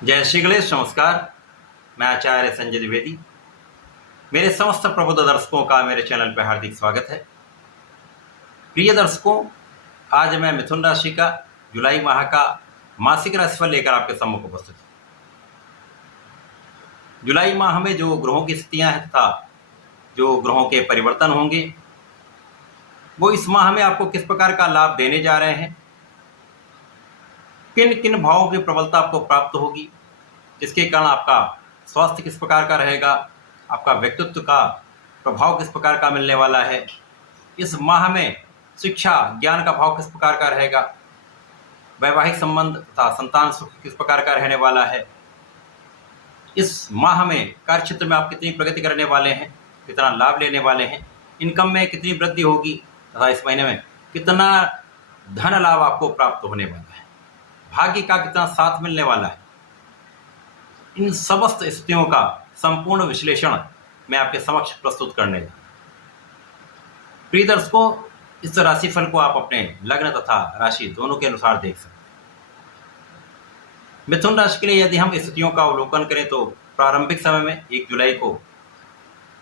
जय श्री गणेश। नमस्कार। मैं आचार्य संजय द्विवेदी। मेरे समस्त प्रबुद्ध दर्शकों का मेरे चैनल पर हार्दिक स्वागत है। प्रिय दर्शकों, आज मैं मिथुन राशि का जुलाई माह का मासिक राशिफल लेकर आपके सम्मुख उपस्थित हूँ। जुलाई माह में जो ग्रहों की स्थितियां हैं तथा जो ग्रहों के परिवर्तन होंगे वो इस माह में आपको किस प्रकार का लाभ देने जा रहे हैं, किन किन भावों की प्रबलता आपको प्राप्त होगी, जिसके कारण आपका स्वास्थ्य किस प्रकार का रहेगा, आपका व्यक्तित्व का प्रभाव किस प्रकार का मिलने वाला है, इस माह में शिक्षा ज्ञान का भाव किस प्रकार का रहेगा, वैवाहिक संबंध तथा संतान सुख किस प्रकार का रहने वाला है, इस माह में कार्य क्षेत्र में आप कितनी प्रगति करने वाले हैं, कितना लाभ लेने वाले हैं, इनकम में कितनी वृद्धि होगी तथा इस महीने में कितना धन लाभ आपको प्राप्त होने वाला है, भाग्य का कितना साथ मिलने वाला है। इन समस्त स्थितियों का संपूर्ण विश्लेषण मैं आपके समक्ष प्रस्तुत करने जा। प्रिय दर्शकों, इस राशिफल को आप अपने लग्न तथा राशि दोनों के अनुसार देख सकते हैं। मिथुन राशि के लिए यदि हम स्थितियों का अवलोकन करें तो प्रारंभिक समय में 1 जुलाई को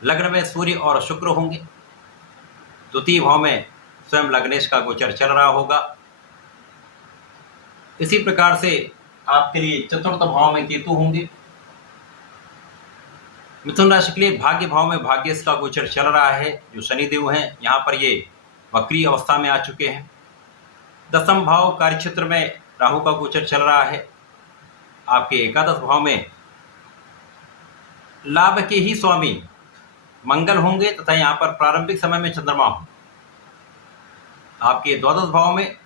लग्न में सूर्य और शुक्र होंगे। द्वितीय भाव में स्वयं लग्नेश का गोचर चल रहा होगा। इसी प्रकार से आपके लिए चतुर्थ भाव में केतु होंगे। मिथुन राशि के लिए भाग्य भाव में भाग्येश का गोचर चल रहा है, जो शनिदेव हैं यहाँ पर ये वक्री अवस्था में आ चुके हैं। दसम भाव कार्य क्षेत्र में राहु का गोचर चल रहा है। आपके एकादश भाव में लाभ के ही स्वामी मंगल होंगे तथा यहाँ पर प्रारंभिक समय में चंद्रमा होंगे। आपके द्वादश भाव में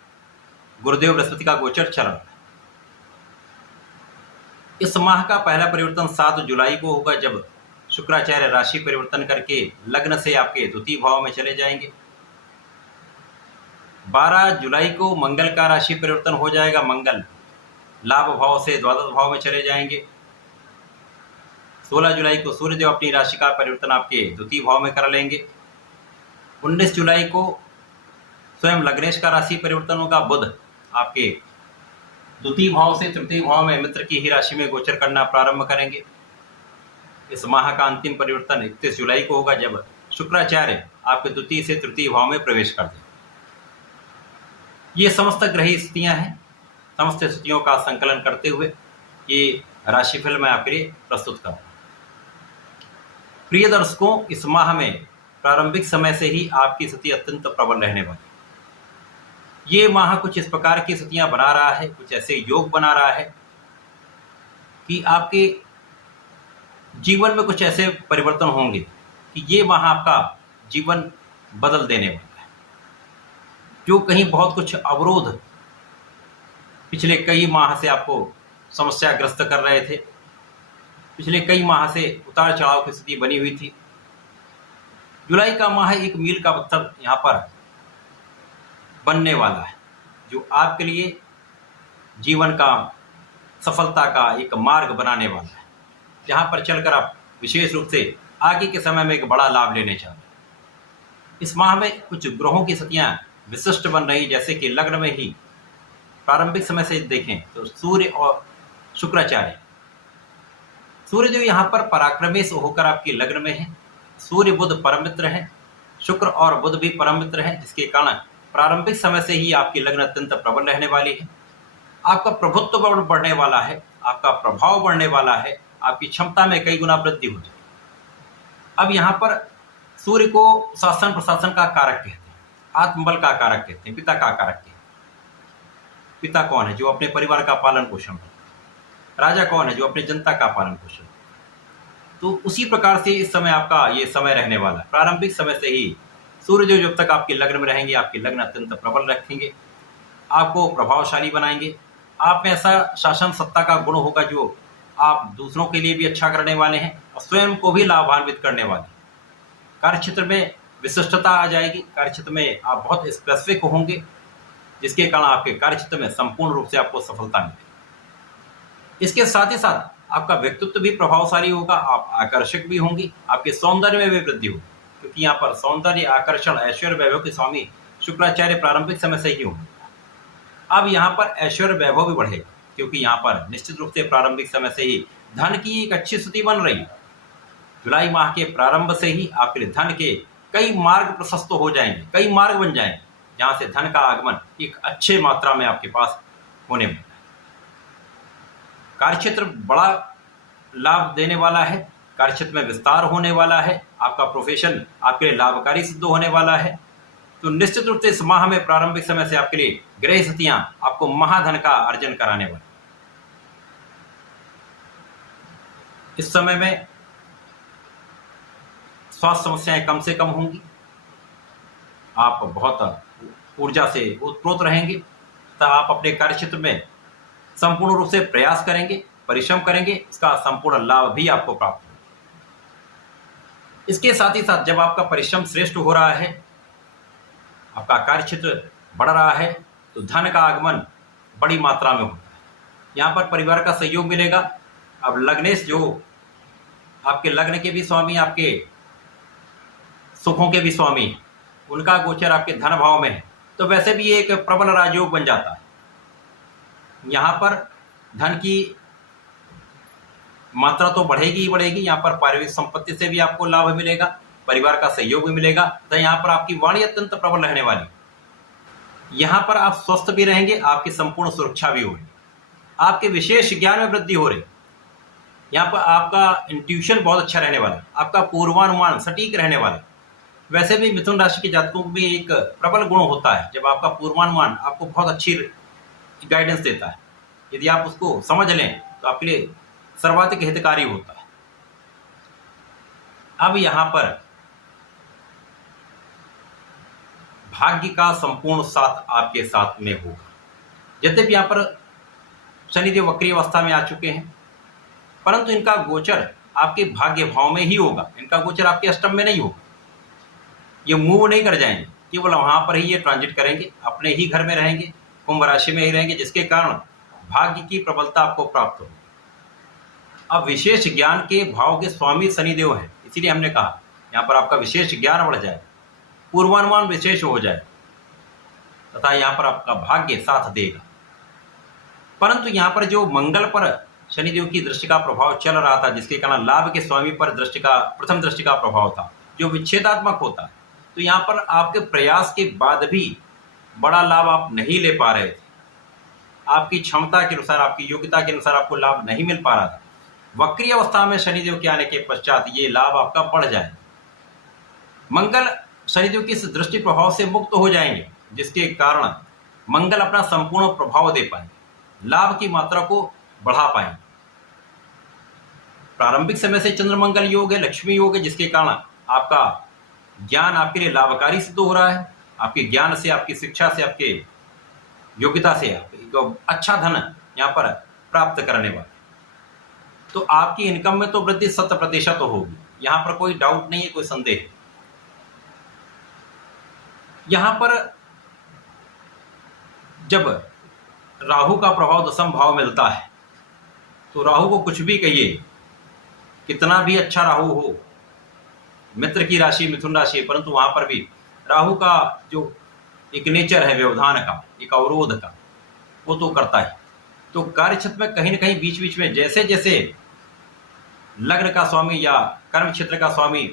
गुरुदेव बृहस्पति का गोचर चल रहा है। इस माह का पहला परिवर्तन 7 जुलाई को होगा, जब शुक्राचार्य राशि परिवर्तन करके लग्न से आपके द्वितीय भाव में चले जाएंगे। 12 जुलाई को मंगल का राशि परिवर्तन हो जाएगा। मंगल लाभ भाव से द्वादश भाव में चले जाएंगे। 16 जुलाई को सूर्यदेव अपनी राशि का परिवर्तन आपके द्वितीय भाव में कर लेंगे। 19 जुलाई को स्वयं लग्नेश का राशि परिवर्तन होगा। बुध आपके द्वितीय भाव से तृतीय भाव में मित्र की ही राशि में गोचर करना प्रारंभ करेंगे। इस माह का अंतिम परिवर्तन 31 जुलाई को होगा, जब शुक्राचार्य आपके द्वितीय से तृतीय भाव में प्रवेश कर देंगे। ये समस्त ग्रही स्थितियां हैं। समस्त स्थितियों का संकलन करते हुए ये राशिफल मैं आपके लिए प्रस्तुत कर रहा हूं। प्रिय दर्शकों, इस माह में प्रारंभिक समय से ही आपकी स्थिति अत्यंत प्रबल रहने वाली। ये माह कुछ इस प्रकार की स्थितियां बना रहा है, कुछ ऐसे योग बना रहा है कि आपके जीवन में कुछ ऐसे परिवर्तन होंगे कि ये माह आपका जीवन बदल देने वाला है। जो कहीं बहुत कुछ अवरोध पिछले कई माह से आपको समस्याग्रस्त कर रहे थे, पिछले कई माह से उतार चढ़ाव की स्थिति बनी हुई थी, जुलाई का माह एक मील का पत्थर यहाँ पर बनने वाला है, जो आपके लिए जीवन का सफलता का एक मार्ग बनाने वाला है, जहाँ पर चलकर आप विशेष रूप से आगे के समय में एक बड़ा लाभ लेने चाहते हैं। इस माह में कुछ ग्रहों की स्थितियां विशिष्ट बन रही, जैसे कि लग्न में ही प्रारंभिक समय से देखें तो सूर्य और शुक्राचार्य। सूर्य जो यहाँ पर पराक्रमी से होकर आपके लग्न में है। सूर्य बुध परम मित्र हैं, शुक्र और बुध भी परम मित्र हैं, जिसके कारण प्रारंभिक समय से ही आपकी लग्न अत्यंत प्रबल रहने वाली है। आपका प्रभुत्व बढ़ने वाला है, आपका प्रभाव बढ़ने वाला है, आपकी क्षमता में कई गुना वृद्धि हो जाएगी। अब यहाँ पर सूर्य को शासन प्रशासन का कारक कहते हैं, आत्मबल का कारक कहते हैं, पिता का कारक कहते हैं। पिता कौन है? जो अपने परिवार का पालन पोषण करता है। राजा कौन है? जो अपनी जनता का पालन पोषण। तो उसी प्रकार से इस समय आपका ये समय रहने वाला है। प्रारंभिक समय से ही सूर्य जो जब तक आपके लग्न में रहेंगे, आपकी लग्न अत्यंत प्रबल रखेंगे, आपको प्रभावशाली बनाएंगे। आप में ऐसा शासन सत्ता का गुण होगा जो आप दूसरों के लिए भी अच्छा करने वाले हैं और स्वयं को भी लाभान्वित करने वाले हैं। कार्यक्षेत्र में विशिष्टता आ जाएगी। कार्यक्षेत्र में आप बहुत स्पेसिफिक होंगे, जिसके कारण आपके कार्यक्षेत्र में संपूर्ण रूप से आपको सफलता मिलेगी। इसके साथ ही साथ आपका व्यक्तित्व भी प्रभावशाली होगा, आप आकर्षक भी होंगी, आपके सौंदर्य में भी वृद्धि होगी, क्योंकि यहाँ पर सौंदर्य, आकर्षण, ऐश्वर्य, वैभव के स्वामी शुक्राचार्य प्रारंभिक समय से ही होंगे। अब यहाँ पर ऐश्वर्य वैभव भी बढ़ेगा, क्योंकि यहाँ पर निश्चित रूप से प्रारंभिक समय से ही धन की एक अच्छी स्थिति बन रही है। जुलाई माह के प्रारंभ से ही आपके लिए धन के कई मार्ग प्रशस्त हो जाएंगे, कई मार्ग बन जाएंगे, जहां से धन का आगमन एक अच्छे मात्रा में आपके पास होने वाला है। कार्यक्षेत्र बड़ा लाभ देने वाला है, कार्यक्षेत्र में विस्तार होने वाला है, आपका प्रोफेशन आपके लिए लाभकारी सिद्ध होने वाला है। तो निश्चित रूप से इस माह में प्रारंभिक समय से आपके लिए ग्रह स्थितियां आपको महाधन का अर्जन कराने वाली। इस समय में स्वास्थ्य समस्याएं कम से कम होंगी, आप बहुत ऊर्जा से उत्प्रोत रहेंगे, तथा आप अपने कार्यक्षेत्र में संपूर्ण रूप से प्रयास करेंगे, परिश्रम करेंगे, इसका संपूर्ण लाभ भी आपको प्राप्त होगा। इसके साथ ही साथ जब आपका परिश्रम श्रेष्ठ हो रहा है, आपका कार्यक्षेत्र बढ़ रहा है, तो धन का आगमन बड़ी मात्रा में होता है। यहाँ पर परिवार का सहयोग मिलेगा। अब लग्नेश जो आपके लग्न के भी स्वामी, आपके सुखों के भी स्वामी, उनका गोचर आपके धन भाव में है, तो वैसे भी एक प्रबल राजयोग बन जाता है। यहाँ पर धन की मात्रा तो बढ़ेगी ही बढ़ेगी। यहाँ पर पारिवारिक संपत्ति से भी आपको लाभ मिलेगा, परिवार का सहयोग भी मिलेगा, तो यहाँ पर आपकी वाणी अत्यंत प्रबल रहने वाली। यहाँ पर आप स्वस्थ भी रहेंगे, आपकी संपूर्ण सुरक्षा भी होगी, आपके विशेष ज्ञान में वृद्धि हो रही। यहाँ पर आपका इंट्यूशन बहुत अच्छा रहने वाला है, आपका पूर्वानुमान सटीक रहने वाला है। वैसे भी मिथुन राशि के जातकों में एक प्रबल गुण होता है, जब आपका पूर्वानुमान आपको बहुत अच्छी गाइडेंस देता है, यदि आप उसको समझ लें तो आपके लिए सर्वाधिक हितकारी होता है। अब यहाँ पर भाग्य का संपूर्ण साथ आपके साथ में होगा। यद्यपि यहाँ पर शनिदेव वक्री अवस्था में आ चुके हैं, परंतु इनका गोचर आपके भाग्य भाव में ही होगा, इनका गोचर आपके अष्टम में नहीं होगा। ये मूव नहीं कर जाएंगे, केवल वहां पर ही ये ट्रांजिट करेंगे, अपने ही घर में रहेंगे, कुंभ राशि में ही रहेंगे, जिसके कारण भाग्य की प्रबलता आपको प्राप्त होगी। अब विशेष ज्ञान के भाव के स्वामी शनिदेव हैं, इसीलिए हमने कहा यहाँ पर आपका विशेष ज्ञान बढ़ जाए, पूर्वानुमान विशेष हो जाए, तथा यहाँ पर आपका भाग्य साथ देगा। परंतु यहाँ पर जो मंगल पर शनिदेव की दृष्टि का प्रभाव चल रहा था, जिसके कारण लाभ के स्वामी पर दृष्टि का प्रथम दृष्टि का प्रभाव था, जो विच्छेदात्मक होता है, तो यहाँ पर आपके प्रयास के बाद भी बड़ा लाभ आप नहीं ले पा रहे थे। आपकी क्षमता के अनुसार, आपकी योग्यता के अनुसार आपको लाभ नहीं मिल पा रहा था। वक्री अवस्था में शनिदेव के आने के पश्चात ये लाभ आपका बढ़ जाए। मंगल शनिदेव की इस दृष्टि प्रभाव से मुक्त हो जाएंगे, जिसके कारण मंगल अपना संपूर्ण प्रभाव दे पाएंगे, लाभ की मात्रा को बढ़ा पाएंगे। प्रारंभिक समय से चंद्र मंगल योग है, लक्ष्मी योग है, जिसके कारण आपका ज्ञान आपके लिए लाभकारी सिद्ध हो रहा है। आपके ज्ञान से, आपकी शिक्षा से, आपके योग्यता से आप अच्छा धन यहाँ पर प्राप्त करने वाले, तो आपकी इनकम में तो वृद्धि 100% होगी, यहाँ पर कोई डाउट नहीं है, कोई संदेह। यहाँ पर जब राहु का प्रभाव दशम भाव मिलता है, तो राहु को कुछ भी कहिए, कितना भी अच्छा राहु हो, मित्र की राशि मिथुन राशि है, परंतु वहां पर भी राहु का जो एक नेचर है व्यवधान का, एक अवरोध का, वो तो करता है। तो कार्यक्षेत्र में कहीं ना कहीं बीच बीच में जैसे जैसे लग्न का स्वामी या कर्म क्षेत्र का स्वामी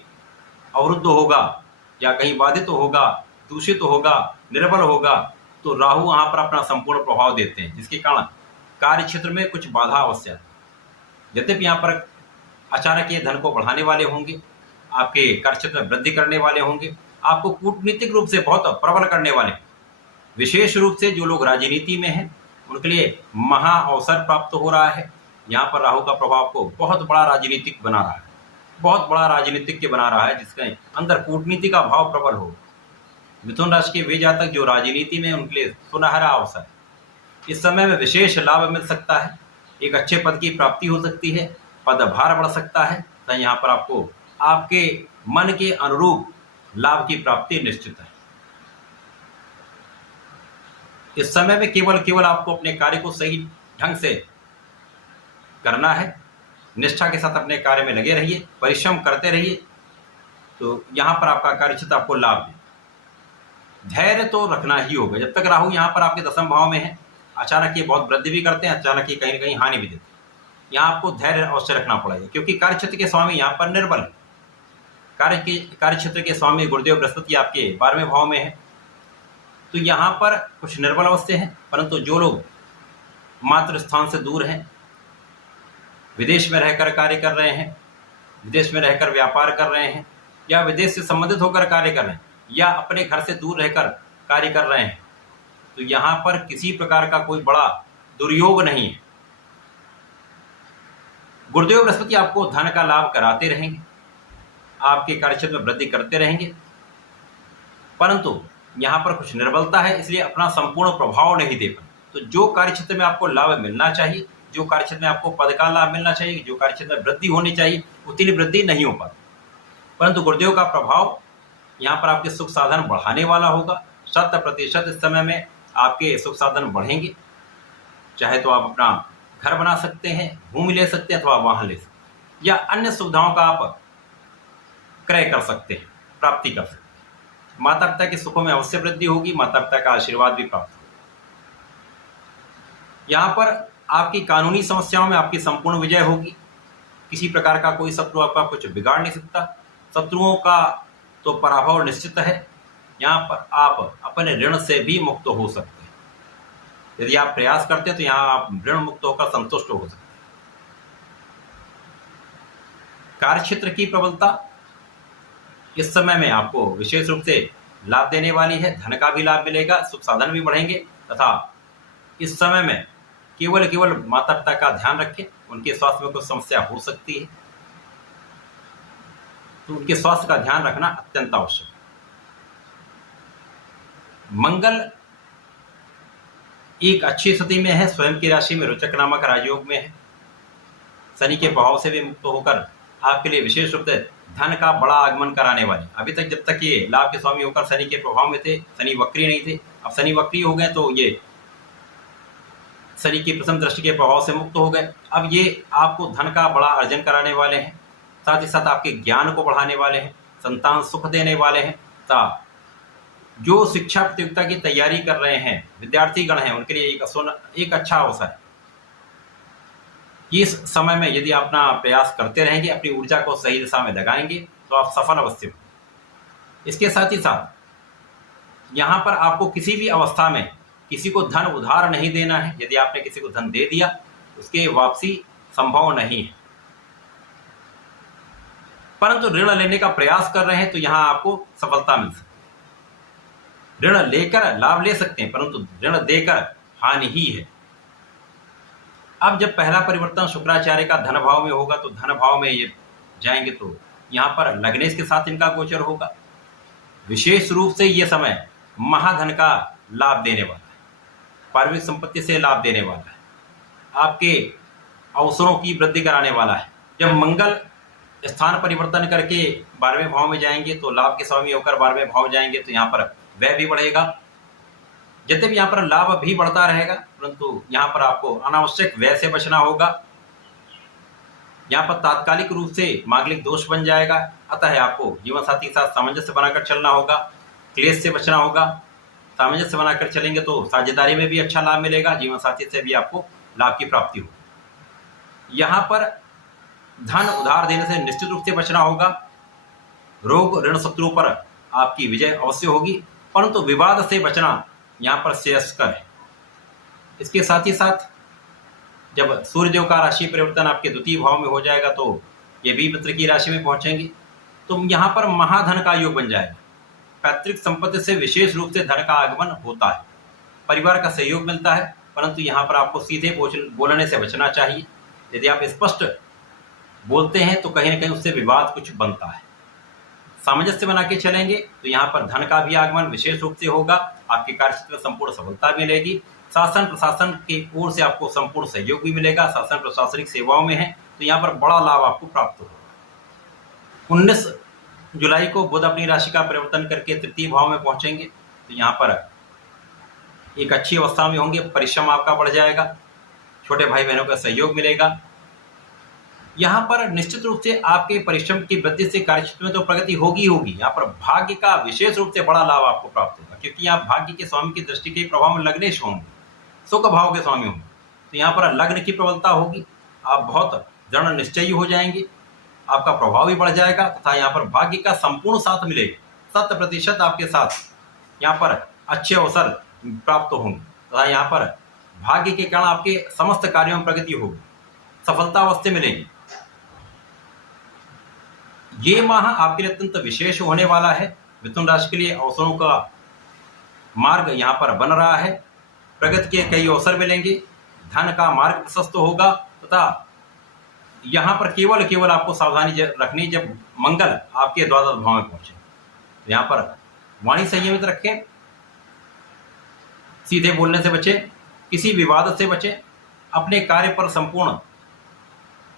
अवरुद्ध होगा या कहीं बाधित होगा, दूषित होगा, निर्बल होगा, तो राहु वहां पर अपना संपूर्ण प्रभाव देते हैं, जिसके कारण कार्य क्षेत्र में कुछ बाधा अवश्य आती है। यद्यपि यहाँ पर अचानक ये धन को बढ़ाने वाले होंगे, आपके कार्य क्षेत्र में वृद्धि करने वाले होंगे, आपको कूटनीतिक रूप से बहुत प्रबल करने वाले, विशेष रूप से जो लोग राजनीति में हैं उनके लिए महा अवसर प्राप्त हो रहा है। यहाँ पर राहु का प्रभाव को बहुत बड़ा राजनीतिक बना रहा है, बहुत बड़ा राजनीतिज्ञ बना रहा है, जिसके अंदर कूटनीति का भाव प्रबल हो। मिथुन राशि के वे जातक जो राजनीति में, उनके लिए सुनहरा अवसर, इस समय में विशेष लाभ मिल सकता है, एक अच्छे पद की प्राप्ति हो सकती है, पदभार बढ़ सकता है, तो यहाँ पर आपको आपके मन के अनुरूप लाभ की प्राप्ति निश्चित है। इस समय में केवल आपको अपने कार्य को सही ढंग से करना है, निष्ठा के साथ अपने कार्य में लगे रहिए, परिश्रम करते रहिए, तो यहाँ पर आपका कार्यक्षेत्र आपको लाभ दे। धैर्य तो रखना ही होगा, जब तक राहु यहाँ पर आपके दशम भाव में है, अचानक ये बहुत वृद्धि भी करते हैं, अचानक ये कहीं ना कहीं हानि भी देते हैं। यहाँ आपको धैर्य अवश्य रखना पड़ेगा, क्योंकि कार्यक्षेत्र के स्वामी यहाँ पर निर्बल है। कार्यक्षेत्र के स्वामी गुरुदेव बृहस्पति आपके 12वें भाव में है, तो यहाँ पर कुछ निर्बल अवस्थे हैं। परंतु जो लोग मातृ स्थान से दूर हैं, विदेश में रहकर कार्य कर रहे हैं, विदेश में रहकर व्यापार कर रहे हैं, या विदेश से संबंधित होकर कार्य कर रहे हैं, या अपने घर से दूर रहकर कार्य कर रहे हैं, तो यहाँ पर किसी प्रकार का कोई बड़ा दुर्योग नहीं है। गुरुदेव बृहस्पति आपको धन का लाभ कराते रहेंगे, आपके कार्यक्षेत्र में वृद्धि करते रहेंगे, परंतु यहाँ पर कुछ निर्बलता है, इसलिए अपना संपूर्ण प्रभाव नहीं दे पाए। तो जो कार्यक्षेत्र में आपको लाभ मिलना चाहिए, जो कार्यक्षेत्र में आपको पद का लाभ मिलना चाहिए, जो कार्यक्षेत्र में वृद्धि होनी चाहिए, उतनी वृद्धि नहीं हो पाती। परंतु गुरुदेव का प्रभाव यहाँ पर आपके सुख साधन बढ़ाने वाला होगा। 100% इस समय में आपके सुख साधन बढ़ेंगे। चाहे तो आप अपना घर बना सकते हैं, भूमि ले सकते हैं, अथवा वाहन ले सकते हैं, या अन्य सुविधाओं का आप क्रय कर सकते हैं, प्राप्ति कर सकते हैं। माता पिता के सुखों में अवश्य वृद्धि होगी, माता पिता का आशीर्वाद भी प्राप्त होगा। यहाँ पर आपकी कानूनी समस्याओं में आपकी संपूर्ण विजय होगी। किसी प्रकार का कोई शत्रु आपका कुछ बिगाड़ नहीं सकता। शत्रुओं का तो पराभव निश्चित है। यहाँ पर आप अपने ऋण से भी मुक्त हो सकते हैं। यदि आप प्रयास करते हैं तो यहाँ आप ऋण मुक्त होकर संतुष्ट हो सकते हैं। कार्यक्षेत्र की प्रबलता इस समय में आपको विशेष रूप से लाभ देने वाली है। धन का भी लाभ मिलेगा, सुख साधन भी बढ़ेंगे, तथा इस समय में केवल माता पिता का ध्यान रखें। उनके स्वास्थ्य में कुछ समस्या हो सकती है, तो उनके स्वास्थ्य का ध्यान रखना अत्यंत आवश्यक है। मंगल एक अच्छी स्थिति में है, स्वयं की राशि में रोचक नामक राजयोग में है। शनि के प्रभाव से भी मुक्त होकर आपके लिए विशेष रूप से धन का बड़ा आगमन कराने वाले। अभी तक जब तक ये लाभ के स्वामी होकर शनि के प्रभाव में थे, शनि वक्री नहीं थे, अब शनि वक्री हो गए तो ये शनि की प्रथम दृष्टि के प्रभाव से मुक्त हो गए। अब ये आपको धन का बड़ा अर्जन कराने वाले हैं, साथ ही साथ आपके ज्ञान को बढ़ाने वाले हैं, संतान सुख देने वाले हैं। तथा जो शिक्षा प्रतियोगिता की तैयारी कर रहे हैं विद्यार्थी गण हैं, उनके लिए एक अच्छा अवसर है। इस समय में यदि अपना प्रयास करते रहेंगे, अपनी ऊर्जा को सही दिशा में लगाएंगे, तो आप सफल अवश्य होंगे। इसके साथ ही साथ यहाँ पर आपको किसी भी अवस्था में किसी को धन उधार नहीं देना है। यदि आपने किसी को धन दे दिया, उसके वापसी संभव नहीं है। परंतु ऋण लेने का प्रयास कर रहे हैं तो यहाँ आपको सफलता मिल सकती है। ऋण लेकर लाभ ले सकते हैं, परंतु ऋण देकर हानि ही है। अब जब पहला परिवर्तन शुक्राचार्य का धन भाव में होगा, तो धन भाव में ये जाएंगे, तो यहाँ पर लग्नेश के साथ इनका गोचर होगा। विशेष रूप से ये समय महाधन का लाभ देने वाला है, पारिवारिक संपत्ति से लाभ देने वाला है, आपके अवसरों की वृद्धि कराने वाला है। जब मंगल स्थान परिवर्तन करके 12वें भाव में जाएंगे, तो लाभ के स्वामी होकर 12वें भाव जाएंगे, तो यहाँ पर व्यय भी बढ़ेगा। जितने भी यहाँ पर लाभ भी बढ़ता रहेगा, परंतु यहाँ पर आपको अनावश्यक व्यय से बचना होगा। यहाँ पर तात्कालिक रूप से मांगलिक दोष बन जाएगा, अतः आपको जीवन साथी के साथ सामंजस्य बनाकर चलना होगा, क्लेश से बचना होगा। सामंजस्य बनाकर चलेंगे तो साझेदारी में भी अच्छा लाभ मिलेगा, जीवन साथी से भी आपको लाभ की प्राप्ति होगी। यहाँ पर धन उधार देने से निश्चित रूप से बचना होगा। रोग ऋण शत्रु पर आपकी विजय अवश्य होगी, परंतु विवाद से बचना यहाँ पर श्रेयस्कर है। इसके साथ ही साथ जब सूर्यदेव का राशि परिवर्तन आपके द्वितीय भाव में हो जाएगा, तो ये भी मित्र की राशि में पहुंचेंगे, तो यहाँ पर महाधन का योग बन जाएगा। पैतृक संपत्ति से विशेष रूप से धन का आगमन होता है, परिवार का सहयोग मिलता है, परंतु यहाँ पर आपको सीधे बोलने से बचना चाहिए। यदि आप स्पष्ट बोलते हैं तो कहीं ना कहीं उससे विवाद कुछ बनता है। सामंजस्य बना के चलेंगे तो यहाँ पर धन का भी आगमन विशेष रूप से होगा, आपके कार्यक्षेत्र में संपूर्ण सफलता मिलेगी। शासन प्रशासन की ओर से आपको संपूर्ण सहयोग भी मिलेगा। शासन प्रशासनिक सेवाओं में है तो यहाँ पर बड़ा लाभ आपको प्राप्त होगा। 19 जुलाई को बुध अपनी राशि का परिवर्तन करके तृतीय भाव में पहुंचेंगे, तो यहाँ पर एक अच्छी अवस्था में होंगे। परिश्रम आपका बढ़ जाएगा, छोटे भाई बहनों का सहयोग मिलेगा। यहाँ पर निश्चित रूप से आपके परिश्रम की वृद्धि से कार्यक्षेत्र में तो प्रगति होगी। यहाँ पर भाग्य का विशेष रूप से बड़ा लाभ आपको प्राप्त होगा, क्योंकि आप भाग्य के स्वामी की दृष्टि के प्रभाव में लग्नेश होंगे। सुख भाव के स्वामी होंगे। तो यहाँ पर लग्न की प्रबलता होगी, आप बहुत दृढ़ निश्चयी हो जाएंगे, आपका प्रभाव भी बढ़ जाएगा तथा यहाँ पर भाग्य का संपूर्ण साथ मिलेगा। 100% आपके साथ यहाँ पर अच्छे अवसर प्राप्त होंगे तथा यहाँ पर भाग्य के कारण आपके समस्त कार्यों में प्रगति होगी, सफलता अवश्य मिलेगी। ये माह आपके लिए अत्यंत विशेष होने वाला है। मिथुन राशि के लिए अवसरों का मार्ग यहाँ पर बन रहा है, प्रगति के कई अवसर मिलेंगे, धन का मार्ग प्रशस्त होगा तथा यहाँ पर केवल आपको सावधानी रखनी जब मंगल आपके द्वादश भाव में पहुंचे। तो यहाँ पर वाणी संयमित रखें, सीधे बोलने से बचें, किसी विवाद से बचें, अपने कार्य पर संपूर्ण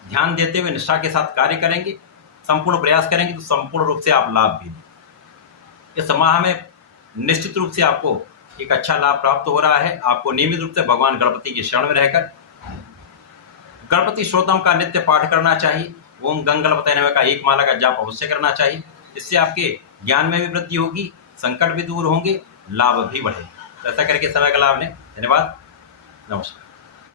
ध्यान देते हुए निष्ठा के साथ कार्य करेंगे, संपूर्ण प्रयास करेंगे तो संपूर्ण रूप से आप लाभ भी देंगे। इस माह में निश्चित रूप से आपको एक अच्छा लाभ प्राप्त हो रहा है। आपको नियमित रूप से भगवान गणपति की शरण में रहकर गणपति श्रोताओं का नित्य पाठ करना चाहिए। ओम गंगणपतये नमः का 1 माला का जाप अवश्य करना चाहिए। इससे आपके ज्ञान में भी वृद्धि होगी, संकट भी दूर होंगे, लाभ भी बढ़ेगा। ऐसा करके समय का लाभ लें। धन्यवाद, नमस्कार।